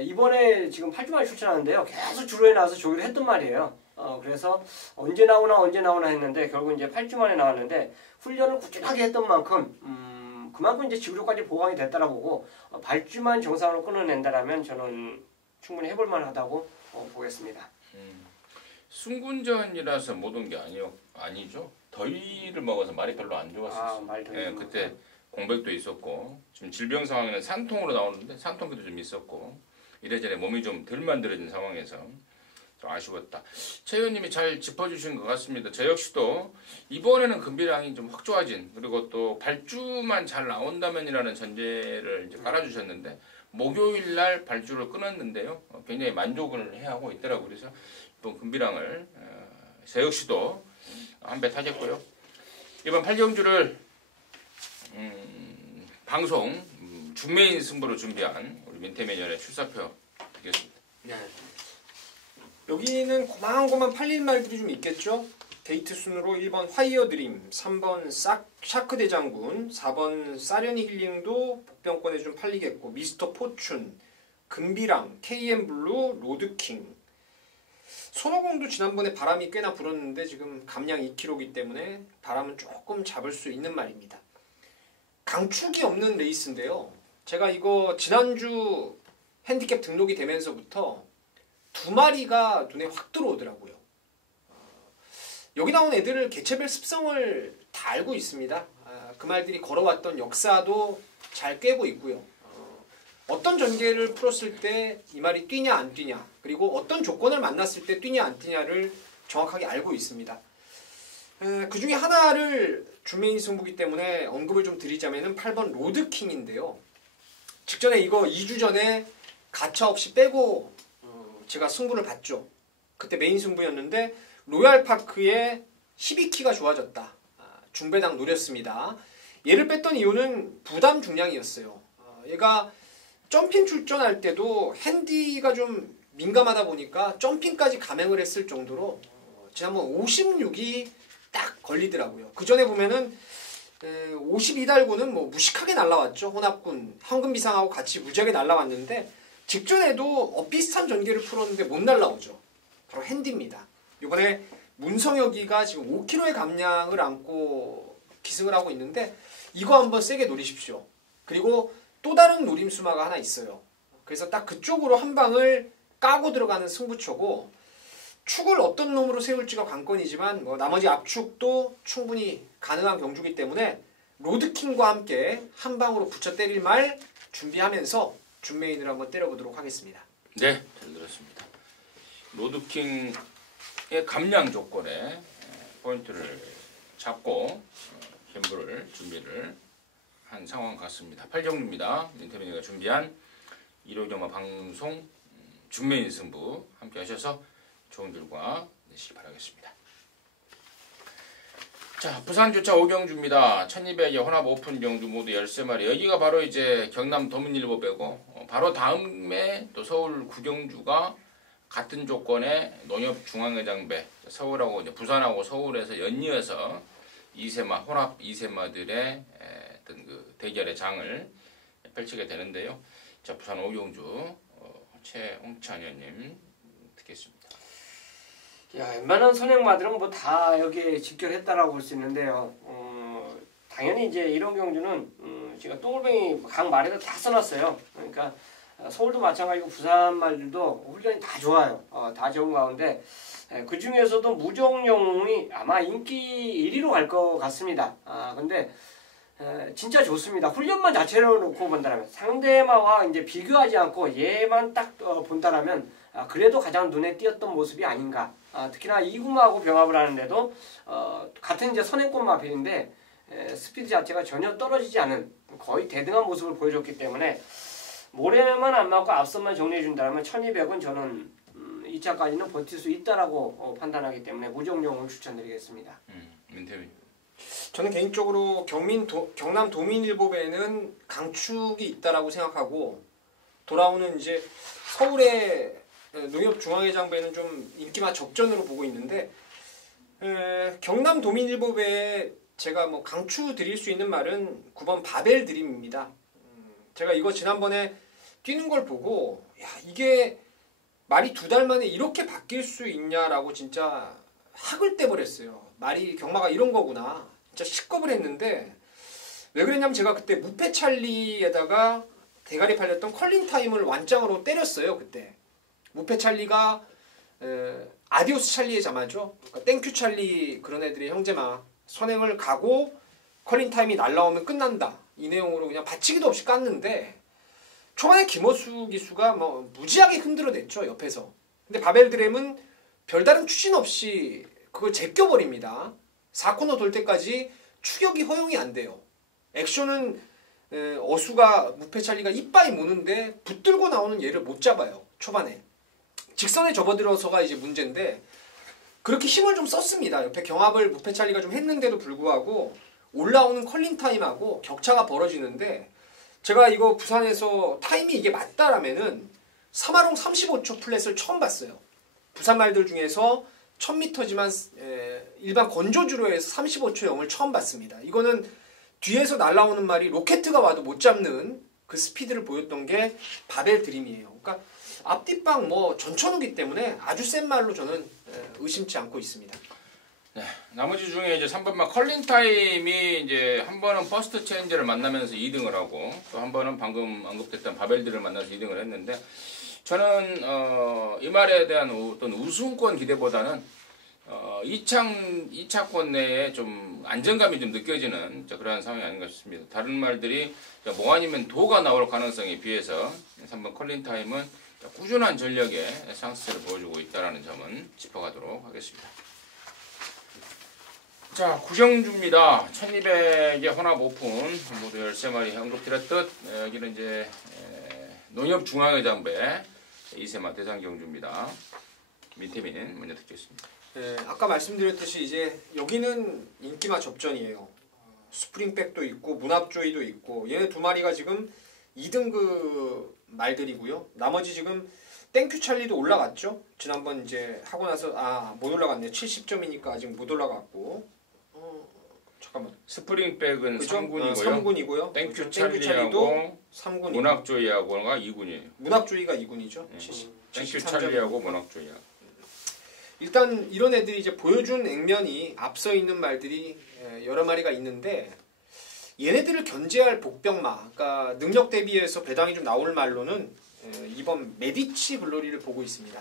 이번에 지금 8주만에 출전하는데요. 계속 주로에 나와서 조기를 했던 말이에요. 그래서 언제 나오나 했는데 결국 이제 8주 만에 나왔는데 훈련을 꾸준하게 했던 만큼 그만큼 이제 지구력까지 보강이 됐다라고 보고 발주만 정상으로 끊어낸다라면 저는 충분히 해볼 만하다고 보겠습니다. 승군전이라서 못 온 게 아니죠. 더위를 먹어서 말이 별로 안 좋았었어요. 그때 공백도 있었고 지금 질병 상황에는 산통으로 나오는데 산통기도 좀 있었고 이래저래 몸이 좀 덜 만들어진 상황에서 좀 아쉬웠다. 최 의원님이 잘 짚어주신 것 같습니다. 저 역시도 이번에는 금비량이 좀 확 좋아진 그리고 또 발주만 잘 나온다면이라는 전제를 이제 깔아주셨는데 목요일 날 발주를 끊었는데요. 굉장히 만족을 해하고 있더라고요. 그래서 이번 금비량을 저 역시도 한 배 타겠고요. 이번 8경주를 방송 준메인 승부로 준비한 우리 민태민 의원의 출사표 드리겠습니다. 네. 여기는 고만고만 팔릴 말들이 좀 있겠죠. 데이트 순으로 1번 화이어 드림, 3번 샤크 대장군, 4번 사려니 힐링도 복병권에 좀 팔리겠고 미스터 포춘, 금비랑, KM 블루, 로드킹. 손오공도 지난번에 바람이 꽤나 불었는데 지금 감량 2kg이기 때문에 바람은 조금 잡을 수 있는 말입니다. 강축이 없는 레이스인데요. 제가 이거 지난주 핸디캡 등록이 되면서부터 두 마리가 눈에 확 들어오더라고요. 여기 나온 애들을 개체별 습성을 다 알고 있습니다. 그 말들이 걸어왔던 역사도 잘 꿰고 있고요. 어떤 전개를 풀었을 때 이 말이 뛰냐 안 뛰냐 그리고 어떤 조건을 만났을 때 뛰냐 안 뛰냐를 정확하게 알고 있습니다. 그 중에 하나를 준메인 승부기 때문에 언급을 좀 드리자면 8번 로드킹인데요. 직전에 이거 2주 전에 가차 없이 빼고 제가 승부를 봤죠. 그때 메인 승부였는데 로얄파크의 12키가 좋아졌다. 중배당 노렸습니다. 얘를 뺐던 이유는 부담 중량이었어요. 얘가 점핑 출전할 때도 핸디가 좀 민감하다 보니까 점핑까지 감행을 했을 정도로 지난번 56이 딱 걸리더라고요. 그 전에 보면은 52달고는 뭐 무식하게 날라왔죠. 혼합군 황금비상하고 같이 무지하게 날라왔는데 직전에도 비슷한 전개를 풀었는데 못 날라오죠. 바로 핸디입니다. 이번에 문성혁이가 지금 5kg의 감량을 안고 기승을 하고 있는데 이거 한번 세게 노리십시오. 그리고 또 다른 노림수마가 하나 있어요. 그래서 딱 그쪽으로 한 방을 까고 들어가는 승부처고 축을 어떤 놈으로 세울지가 관건이지만 뭐 나머지 압축도 충분히 가능한 경주기 때문에 로드킹과 함께 한 방으로 붙여 때릴 말 준비하면서 준메인을 한번 때려보도록 하겠습니다. 네, 잘 들었습니다. 로드킹의 감량 조건에 포인트를 잡고 현부를 준비를 한 상황 같습니다. 8경주입니다. 민태민이가 준비한 일요일경마 방송 준메인 승부 함께 하셔서 좋은 결과 내시기 바라겠습니다. 자, 부산주차 5경주입니다. 1200의 혼합 오픈 경주 모두 13마리. 여기가 바로 이제 경남 도민일보배고 바로 다음에 또 서울 9경주가 같은 조건의 농협 중앙회장배 서울하고 이제 부산하고 서울에서 연이어서 2세마 혼합 2세마들의 어떤 그 대결의 장을 펼치게 되는데요. 자, 부산 5경주 최홍찬 의원님 듣겠습니다. 야, 웬만한 선행마들은 뭐 다 여기에 직결했다라고 볼 수 있는데요. 당연히 이제 이런 경주는 제가 똥울뱅이 각 말에다 다 써놨어요. 그러니까 서울도 마찬가지고 부산 말들도 훈련이 다 좋아요. 다 좋은 가운데 그 중에서도 무정용이 아마 인기 1위로 갈 것 같습니다. 근데 진짜 좋습니다. 훈련만 자체로 놓고 본다면 상대마와 이제 비교하지 않고 얘만 딱 본다라면 그래도 가장 눈에 띄었던 모습이 아닌가. 특히나 이구마하고 병합을 하는데도 같은 이제 선행권 마필인데 스피드 자체가 전혀 떨어지지 않은 거의 대등한 모습을 보여줬기 때문에 모래만 안 맞고 앞선만 정리해 준다면 1200은 저는 2차까지는 버틸 수 있다라고 판단하기 때문에 무정용을 추천드리겠습니다. 민태민. 저는 개인적으로 경남 도민일보배는 강축이 있다라고 생각하고 돌아오는 이제 서울의 농협중앙회장배는 좀 인기가 접전으로 보고 있는데 경남 도민일보배에 제가 뭐 강추 드릴 수 있는 말은 9번 바벨 드림입니다. 제가 이거 지난번에 뛰는 걸 보고 야 이게 말이 2달 만에 이렇게 바뀔 수 있냐라고 진짜 학을 떼버렸어요. 말이 경마가 이런 거구나. 진짜 식겁을 했는데 왜 그랬냐면 제가 그때 무패 찰리에다가 대가리 팔렸던 컬링 타임을 완장으로 때렸어요. 그때 무패 찰리가 아디오스 찰리의 자마죠. 그러니까 땡큐 찰리 그런 애들의 형제마 선행을 가고 컬링 타임이 날라오면 끝난다. 이 내용으로 그냥 받치기도 없이 깠는데 초반에 김어수 기수가 뭐 무지하게 흔들어냈죠. 옆에서. 근데 바벨드램은 별다른 추진 없이 그걸 제껴버립니다. 4코너 돌 때까지 추격이 허용이 안 돼요. 액션은 어수가 무패 찰리가 이빠이 무는데 붙들고 나오는 얘를 못 잡아요. 초반에. 직선에 접어들어서가 이제 문제인데 그렇게 힘을 좀 썼습니다. 옆에 경합을 무패 찰리가 좀 했는데도 불구하고 올라오는 컬링 타임하고 격차가 벌어지는데 제가 이거 부산에서 타임이 이게 맞다라면은 3하롱 35초 플랫을 처음 봤어요. 부산 말들 중에서 1000m지만 일반 건조주로 해서 35초 0을 처음 봤습니다. 이거는 뒤에서 날아오는 말이 로켓가 와도 못 잡는 그 스피드를 보였던 게 바벨 드림이에요. 그러니까 앞뒷방 뭐 전천후기 때문에 아주 센 말로 저는 의심치 않고 있습니다. 네, 나머지 중에 이제 3번만 컬링 타임이 이제 한 번은 퍼스트 체인저를 만나면서 2등을 하고 또 한 번은 방금 언급됐던 바벨들을 만나서 2등을 했는데 저는 이 말에 대한 어떤 우승권 기대보다는 2차권 내에 좀 안정감이 좀 느껴지는 그러한 상황이 아닌가 싶습니다. 다른 말들이 뭐 아니면 도가 나올 가능성에 비해서 3번 컬링 타임은 꾸준한 전력의 상승세를 보여주고 있다는 점은 짚어가도록 하겠습니다. 자, 구경주입니다. 1200의 혼합 오픈 모두 13마리 언급드렸듯 여기는 이제 농협중앙회장배 이세마 대상경주입니다. 민태민 먼저 듣겠습니다. 네, 아까 말씀드렸듯이 이제 여기는 인기마 접전이에요. 스프링백도 있고 문합조이도 있고 얘네 두 마리가 지금 2등급 말들이고요. 나머지 지금 땡큐 찰리도 올라갔죠. 지난번 이제 하고 나서 못 올라갔네요. 70점이니까 아직 못 올라갔고. 잠깐만. 스프링백은 그죠? 3군이고요. 3군이고요. 땡큐 찰리도 찰리하고 3군이고. 문학조이하고가 2군이에요. 문학조이가 2군이죠. 땡큐 찰리하고 문학조이하고. 일단 이런 애들이 이제 보여준 액면이 앞서 있는 말들이 여러 마리가 있는데 얘네들을 견제할 복병마, 그러니까 능력 대비해서 배당이 좀 나올 말로는 이번 메디치 글로리를 보고 있습니다.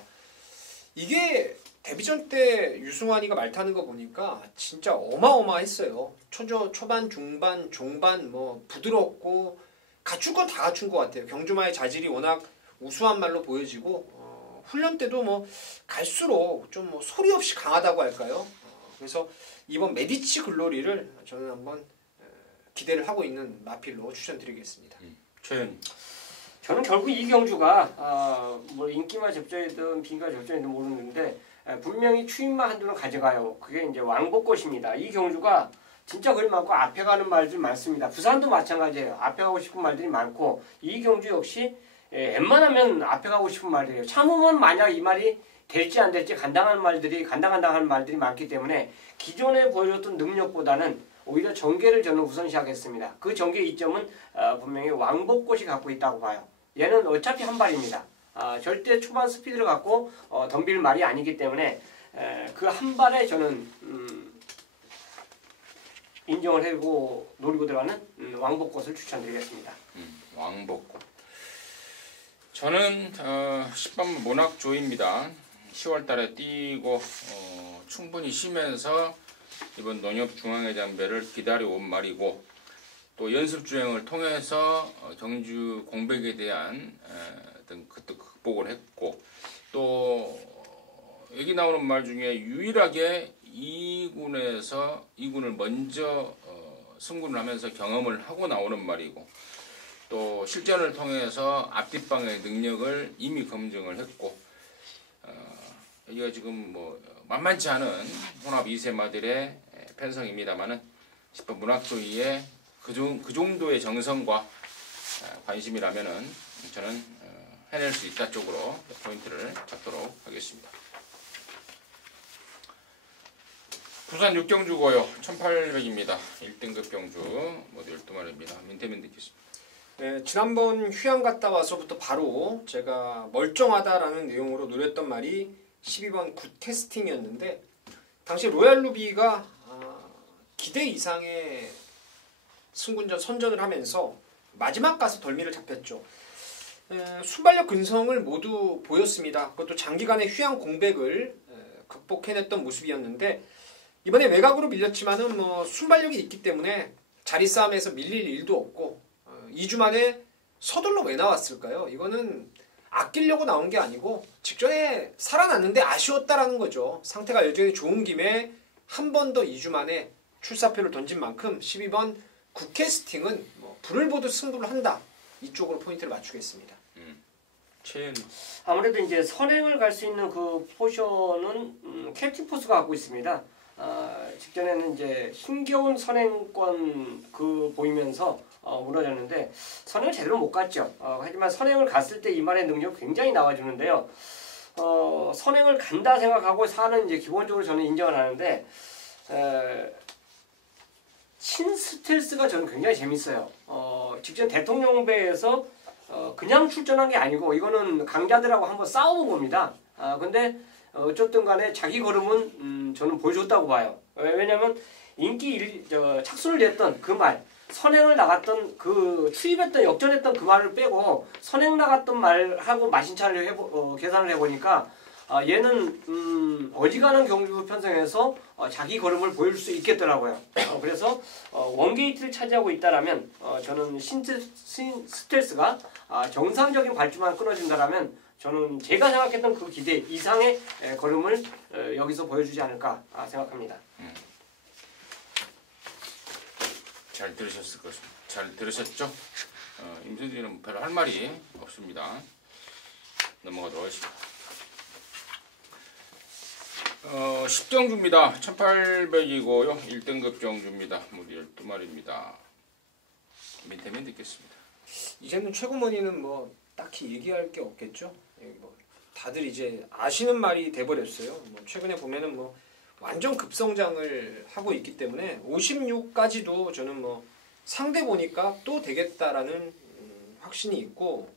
이게 데뷔전 때 유승환이가 말 타는 거 보니까 진짜 어마어마했어요. 초반, 중반, 종반 뭐 부드럽고 갖출 건 다 갖춘 것 같아요. 경주마의 자질이 워낙 우수한 말로 보여지고 훈련 때도 뭐 갈수록 좀 뭐 소리 없이 강하다고 할까요? 그래서 이번 메디치 글로리를 저는 한번 기대를 하고 있는 마필로 추천드리겠습니다. 최현. 저는 결국 이 경주가 뭐 인기마 접전이든 비인가 접전이든 모르는데 분명히 추임마 한두는 가져가요. 그게 이제 왕복것입니다. 이 경주가 진짜 그리 많고 앞에 가는 말들 많습니다. 부산도 마찬가지예요. 앞에 가고 싶은 말들이 많고 이 경주 역시 웬만하면 앞에 가고 싶은 말들이에요. 참으면 만약 이 말이 될지 안 될지 간당한 말들이 많기 때문에 기존에 보여줬던 능력보다는 오히려 전개를 저는 우선시하겠습니다. 그 전개 이점은 분명히 왕복꽃이 갖고 있다고 봐요. 얘는 어차피 한 발입니다. 절대 초반 스피드를 갖고 덤빌 말이 아니기 때문에 그 한 발에 저는 인정을 해고 노리고 들어가는 왕복꽃을 추천드리겠습니다. 왕복꽃. 저는 10번 문학조입니다. 10월달에 뛰고 충분히 쉬면서 이번 농협중앙회장배를 기다려온 말이고 또 연습 주행을 통해서 경주 공백에 대한 어떤 것도 극복을 했고 또 여기 나오는 말 중에 유일하게 2군을 먼저 승군을 하면서 경험을 하고 나오는 말이고 또 실전을 통해서 앞뒷방의 능력을 이미 검증을 했고 여기가 지금 뭐 만만치 않은 혼합 2세마들의 편성입니다만은 10번 문학조이의 그 정도의 정성과 관심이라면은 저는 해낼 수 있다 쪽으로 포인트를 잡도록 하겠습니다. 부산 6경주고요. 1800입니다. 1등급 경주 모두 12마리입니다. 민태민 듣겠습니다. 네, 지난번 휴양 갔다 와서부터 바로 제가 멀쩡하다라는 내용으로 노렸던 말이 12번 굿 캐스팅이었는데 당시 로얄 루비가 기대 이상의 승군전 선전을 하면서 마지막 가서 덜미를 잡혔죠. 순발력 근성을 모두 보였습니다. 그것도 장기간의 휴양 공백을 극복해냈던 모습이었는데 이번에 외곽으로 밀렸지만은 뭐 순발력이 있기 때문에 자리 싸움에서 밀릴 일도 없고 2주 만에 서둘러 왜 나왔을까요? 이거는 아끼려고 나온 게 아니고 직전에 살아났는데 아쉬웠다라는 거죠. 상태가 여전히 좋은 김에 한 번 더 2주 만에 출사표를 던진 만큼 12번 굿캐스팅은 뭐 불을 보듯 승부를 한다. 이쪽으로 포인트를 맞추겠습니다. 최현 아무래도 이제 선행을 갈 수 있는 그 포션은 캡틴 포스가 갖고 있습니다. 직전에는 이제 힘겨운 선행권 그 보이면서 무너졌는데 선행을 제대로 못 갔죠. 하지만 선행을 갔을 때 이만의 능력 굉장히 나와주는데요. 선행을 간다 생각하고 사는 이제 기본적으로 저는 인정을 하는데 신스텔스가 저는 굉장히 재밌어요. 직전 대통령배에서 그냥 출전한 게 아니고 이거는 강자들하고 한번 싸워본 겁니다. 근데 어쨌든 간에 자기 걸음은 저는 보여줬다고 봐요. 왜냐면 착순을 냈던 그 말, 선행을 나갔던 그 추입했던 역전했던 그 말을 빼고 선행 나갔던 말하고 마신차를 계산을 해보니까 얘는 어지간한 경주 편성에서 자기 걸음을 보여줄 수 있겠더라고요. 그래서 원게이트를 차지하고 있다라면 저는 스텔스가 정상적인 발주만 끊어준다라면 저는 제가 생각했던 그 기대 이상의 걸음을 여기서 보여주지 않을까 생각합니다. 잘 들으셨을 것입니다. 잘 들으셨죠? 임선진은 별로 할 말이 없습니다. 넘어가도록 하겠습니다. 10경주입니다. 1800이고요. 1등급 경주입니다. 모두 12마리입니다. 민태민 듣겠습니다. 이제는 최고머니는 뭐 딱히 얘기할 게 없겠죠. 뭐 다들 이제 아시는 말이 돼버렸어요. 뭐 최근에 보면은 뭐 완전 급성장을 하고 있기 때문에 56까지도 저는 뭐 상대 보니까 또 되겠다라는 확신이 있고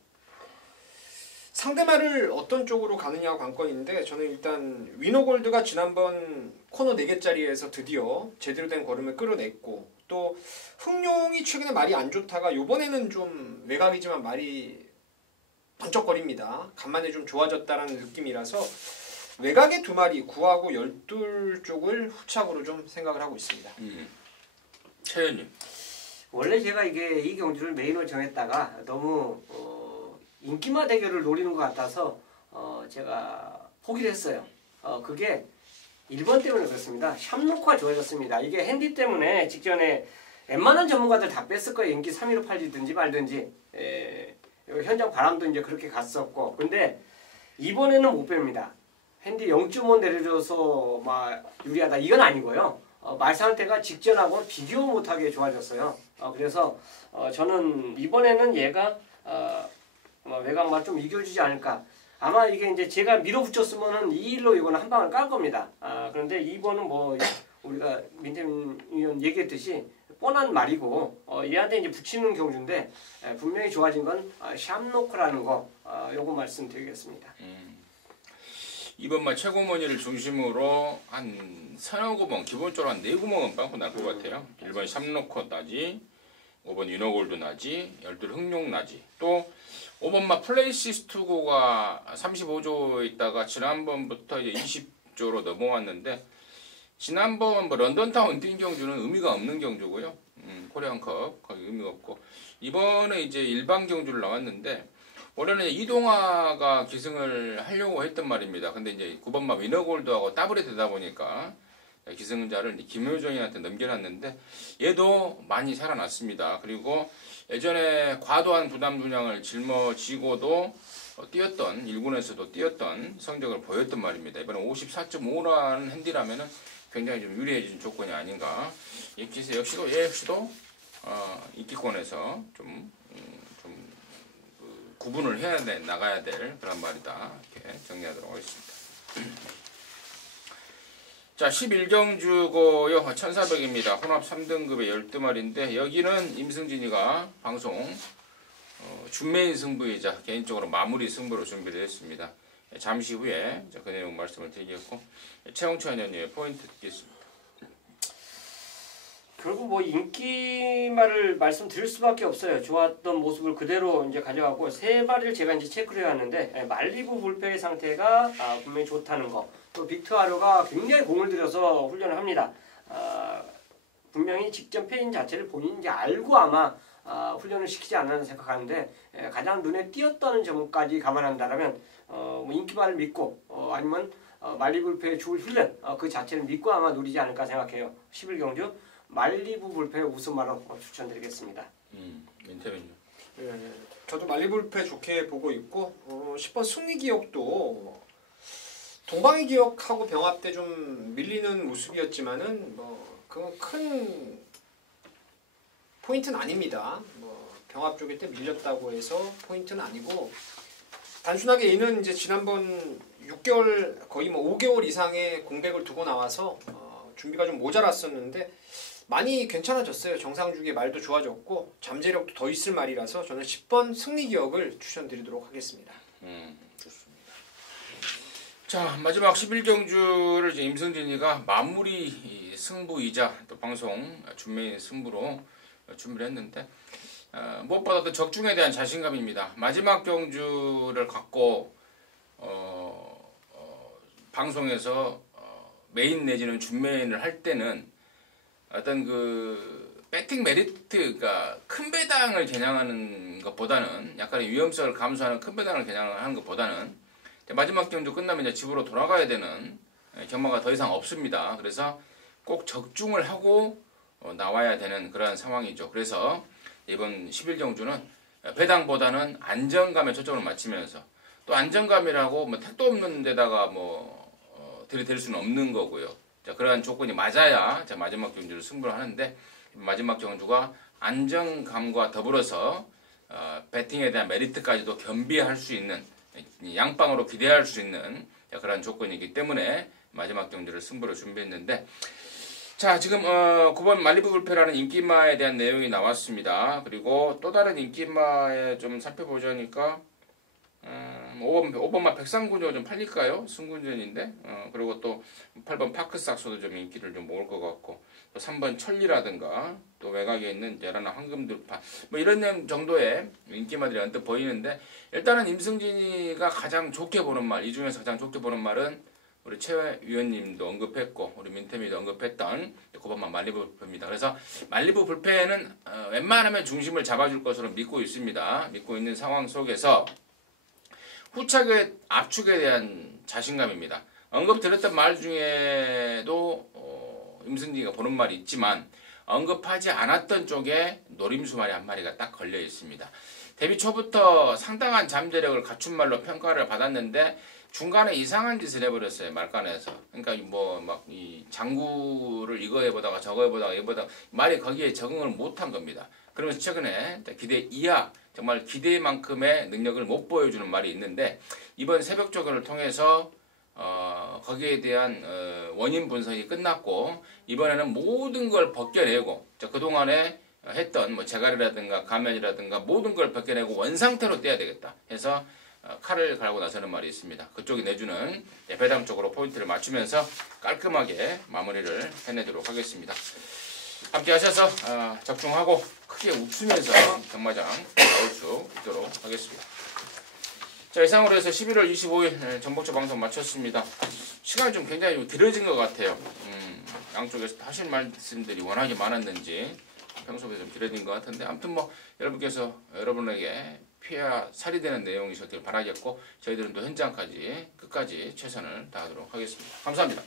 상대말을 어떤 쪽으로 가느냐가 관건인데 저는 일단 위너골드가 지난번 코너 4개짜리에서 드디어 제대로 된 걸음을 끌어냈고 또 흥룡이 최근에 말이 안 좋다가 이번에는 좀 외곽이지만 말이 번쩍거립니다. 간만에 좀 좋아졌다라는 느낌이라서 외곽의 2마리 9하고 12쪽을 후착으로 좀 생각을 하고 있습니다. 최현님. 원래 제가 이 경주를 메인으로 정했다가 너무 인기마 대결을 노리는 것 같아서 제가 포기를 했어요. 그게 1번 때문에 그렇습니다. 샵노크가 좋아졌습니다. 이게 핸디 때문에 직전에 웬만한 전문가들 다 뺐을 거예요. 인기 3위로 팔리든지 말든지. 현장 바람도 이제 그렇게 갔었고. 근데 이번에는 못 뺍니다. 핸디 0.5 내려줘서 막 유리하다. 이건 아니고요. 말 상태가 직전하고는 비교 못하게 좋아졌어요. 그래서 저는 이번에는 얘가 외곽만 좀 이겨주지 않을까. 아마 이게 이제 제가 밀어붙였으면은 2일로 이거는 한 방을 깔 겁니다. 그런데 2번은 뭐 우리가 민태민 의원 얘기했듯이 뻔한 말이고 얘한테 이제 붙이는 경주인데 분명히 좋아진 건 샵노크라는 거 요거 말씀드리겠습니다. 이번 최고머니를 중심으로 한 3-4구멍 기본적으로 한 4구멍은 빵꾸 날 것 같아요. 1번 샵노커 따지 5번 위너골드 나지, 12 흑룡 나지, 또 5번마 플레이시스투고가 35조에 있다가 지난번부터 이제 20조로 넘어왔는데 지난번 뭐 런던타운 뛴 경주는 의미가 없는 경주고요. 코리안컵 거기 의미가 없고 이번에 이제 일반 경주를 나왔는데 원래는 이동화가 기승을 하려고 했단 말입니다. 근데 이제 9번마 위너골드하고 더블이 되다 보니까 기승자를 김효정이한테 넘겨놨는데 얘도 많이 살아났습니다. 그리고 예전에 과도한 부담 분량을 짊어지고도 뛰었던 1군에서도 뛰었던 성적을 보였단 말입니다. 이번에 54.5라는 핸디라면은 굉장히 좀 유리해진 조건이 아닌가. 이 기세 역시도 인기권에서 좀 구분을 해야 나가야 될 그런 말이다. 이렇게 정리하도록 하겠습니다. 자, 11경주고요. 1400입니다. 혼합 3등급의 12마리인데 여기는 임승진이가 방송 준메인 승부이자 개인적으로 마무리 승부로 준비를 했습니다. 잠시 후에 그 내용 말씀을 드리겠고 최홍천 의원님의 포인트 듣겠습니다. 결국 뭐 인기말을 말씀드릴 수밖에 없어요. 좋았던 모습을 그대로 이제 가져가고 세 마리를 제가 이제 체크를 해왔는데 말리부 불패의 상태가 분명히 좋다는 거. 또 빅트아료가 굉장히 공을 들여서 훈련을 합니다. 분명히 직전 패인 자체를 본인이 이제 알고 아마 훈련을 시키지 않았나 생각하는데 가장 눈에 띄었다는 점까지 감안한다면 뭐 인기말을 믿고 아니면 말리불패의 줄 훈련 그 자체를 믿고 아마 노리지 않을까 생각해요. 11경주 말리부 불패 우승마로 추천드리겠습니다. 민태민요. 네, 저도 말리불패 좋게 보고 있고 10번 승리기억도 동방의 기억하고 병합 때 좀 밀리는 모습이었지만은 뭐 그 큰 포인트는 아닙니다. 뭐 병합 쪽일 때 밀렸다고 해서 포인트는 아니고 단순하게 얘는 이제 지난번 6개월 거의 뭐 5개월 이상의 공백을 두고 나와서 준비가 좀 모자랐었는데 많이 괜찮아졌어요. 정상주기의 말도 좋아졌고 잠재력도 더 있을 말이라서 저는 10번 승리기억을 추천드리도록 하겠습니다. 좋습니다. 자, 마지막 11경주를 이제 임승진이가 마무리 승부이자 또 방송 준메인 승부로 준비를 했는데 무엇보다도 적중에 대한 자신감입니다. 마지막 경주를 갖고 방송에서 메인 내지는 준메인을 할 때는 어떤 그 배팅 메리트가 큰 배당을 겨냥하는 것보다는 약간의 위험성을 감수하는 큰 배당을 겨냥하는 것보다는 마지막 경주 끝나면 이제 집으로 돌아가야 되는 경마가 더 이상 없습니다. 그래서 꼭 적중을 하고 나와야 되는 그런 상황이죠. 그래서 이번 11경주는 배당보다는 안정감에 초점을 맞추면서 또 안정감이라고 뭐 택도 없는 데다가 뭐 들이댈 수는 없는 거고요. 자, 그러한 조건이 맞아야 자, 마지막 경주를 승부를 하는데 마지막 경주가 안정감과 더불어서 배팅에 대한 메리트까지도 겸비할 수 있는 양방으로 기대할 수 있는 자, 그러한 조건이기 때문에 마지막 경주를 승부로 준비했는데 자, 지금 9번 말리부 불패라는 인기마에 대한 내용이 나왔습니다. 그리고 또 다른 인기마에 좀 살펴보자니까 5번마 백상군주가 좀 팔릴까요? 승군전인데 그리고 또 8번 파크삭소도 좀 인기를 좀 모을 것 같고 또 3번 천리라든가 또 외곽에 있는 여라나 황금들파 뭐 이런 정도의 인기마들이 언뜻 보이는데 일단은 임승진이가 가장 좋게 보는 말, 이 중에서 가장 좋게 보는 말은 우리 최 위원님도 언급했고 우리 민태미도 언급했던 9번마 말리부 불패입니다. 그래서 말리부 불패는 웬만하면 중심을 잡아줄 것으로 믿고 있습니다. 믿고 있는 상황 속에서 후착의 압축에 대한 자신감입니다. 언급드렸던 말 중에도 임승진이가 보는 말이 있지만 언급하지 않았던 쪽에 노림수 말이 한 마리가 딱 걸려 있습니다. 데뷔 초부터 상당한 잠재력을 갖춘 말로 평가를 받았는데 중간에 이상한 짓을 해버렸어요. 말간에서. 그러니까 뭐 막 이 장구를 이거 해보다가 저거 해보다가 이거보다가 말이 거기에 적응을 못한 겁니다. 그러면서 최근에 기대 이하 정말 기대만큼의 능력을 못 보여주는 말이 있는데 이번 새벽 조교를 통해서 거기에 대한 원인 분석이 끝났고 이번에는 모든 걸 벗겨내고 그동안에 했던 뭐 재갈이라든가 가면이라든가 모든 걸 벗겨내고 원상태로 떼야 되겠다 해서 칼을 갈고 나서는 말이 있습니다. 그쪽이 내주는 배당 쪽으로 포인트를 맞추면서 깔끔하게 마무리를 해내도록 하겠습니다. 함께 하셔서 적중하고 크게 웃으면서 경마장 나올 수 있도록 하겠습니다. 자, 이상으로 해서 11월 25일 전복초 방송 마쳤습니다. 시간이 좀 굉장히 길어진 것 같아요. 양쪽에서 하실 말씀들이 워낙에 많았는지 평소보다 좀 길어진 것 같은데, 아무튼 뭐 여러분께서 여러분에게 피해야 살이 되는 내용이셨길 바라겠고, 저희들은 또 현장까지 끝까지 최선을 다하도록 하겠습니다. 감사합니다.